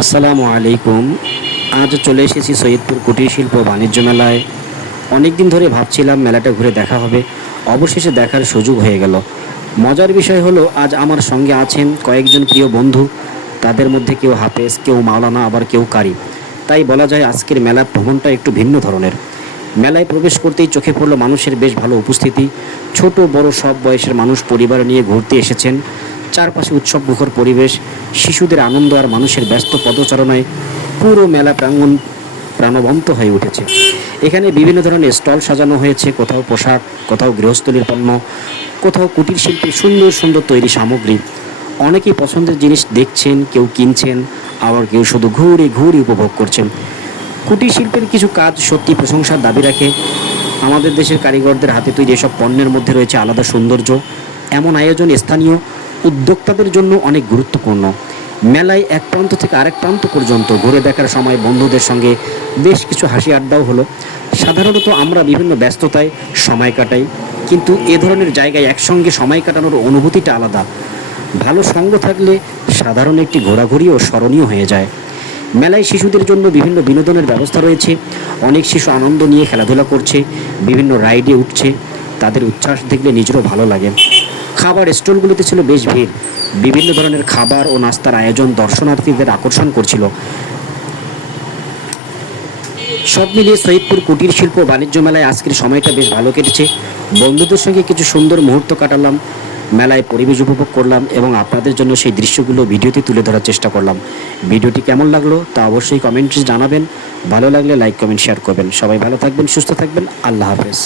আসসালামু আলাইকুম। আজ চলে এসেছি সৈয়দপুর কুটির শিল্প বাণিজ্য মেলায়। অনেক দিন ধরে ভাবছিলাম মেলাটা ঘুরে দেখা হবে, অবশেষে দেখার সুযোগ হয়ে গেল। মজার বিষয় হলো আজ আমার সঙ্গে আছেন কয়েকজন প্রিয় বন্ধু। তাদের মধ্যে কেউ হাফেজ, কেউ মাওলানা, আবার কেউ কারি। তাই বলা যায় আজকের মেলা ভ্রমণটা একটু ভিন্ন ধরনের। মেলায় প্রবেশ করতেই চোখে পড়লো মানুষের বেশ ভালো উপস্থিতি। ছোট বড় সব বয়সের মানুষ পরিবার নিয়ে ঘুরতে এসেছেন। চারপাশে উৎসবমুখর পরিবেশ, শিশুদের আনন্দ আর মানুষের ব্যস্ত পদচারণায় পুরো মেলা প্রাঙ্গণ প্রাণবন্ত হয়ে উঠেছে। এখানে বিভিন্ন ধরনের স্টল সাজানো হয়েছে, কোথাও পোশাক, কোথাও গৃহস্থলীর পণ্য, কোথাও কুটির শিল্পের সুন্দর সুন্দর তৈরি সামগ্রী। অনেকেই পছন্দের জিনিস দেখছেন, কেউ কিনছেন, আবার কেউ শুধু ঘুরে ঘুরে উপভোগ করছেন। কুটির শিল্পের কিছু কাজ সত্যি প্রশংসার দাবি রাখে। আমাদের দেশের কারিগরদের হাতে তৈরি এসব পণ্যের মধ্যে রয়েছে আলাদা সৌন্দর্য। এমন আয়োজন স্থানীয় উদ্যোক্তাদের জন্য অনেক গুরুত্বপূর্ণ। মেলায় এক প্রান্ত থেকে আরেক প্রান্ত পর্যন্ত ঘুরে দেখার সময় বন্ধুদের সঙ্গে বেশ কিছু হাসি আড্ডাও হলো। সাধারণত আমরা বিভিন্ন ব্যস্ততায় সময় কাটাই, কিন্তু এ ধরনের জায়গায় একসঙ্গে সময় কাটানোর অনুভূতিটা আলাদা। ভালো সঙ্গ থাকলে সাধারণ একটি ঘোরাঘুরিও স্মরণীয় হয়ে যায়। মেলায় শিশুদের জন্য বিভিন্ন বিনোদনের ব্যবস্থা রয়েছে। অনেক শিশু আনন্দ নিয়ে খেলাধুলা করছে, বিভিন্ন রাইডে উঠছে। তাদের উচ্ছ্বাস দেখলে নিজেরও ভালো লাগে। খাবার স্টলগুলোতে ছিল বেশ ভিড়। বিভিন্ন ধরনের খাবার ও নাস্তার আয়োজন দর্শনার্থীদের আকর্ষণ করছিল। সব মিলিয়ে সৈয়দপুর কুটির শিল্প বাণিজ্য মেলায় আজকের সময়টা বেশ ভালো কেটেছে। বন্ধুদের সঙ্গে কিছু সুন্দর মুহূর্ত কাটালাম, মেলায় পরিবেশ উপভোগ করলাম এবং আপনাদের জন্য সেই দৃশ্যগুলো ভিডিওতে তুলে ধরার চেষ্টা করলাম। ভিডিওটি কেমন লাগলো তা অবশ্যই কমেন্টে জানাবেন। ভালো লাগলে লাইক কমেন্ট শেয়ার করবেন। সবাই ভালো থাকবেন, সুস্থ থাকবেন। আল্লাহ হাফেজ।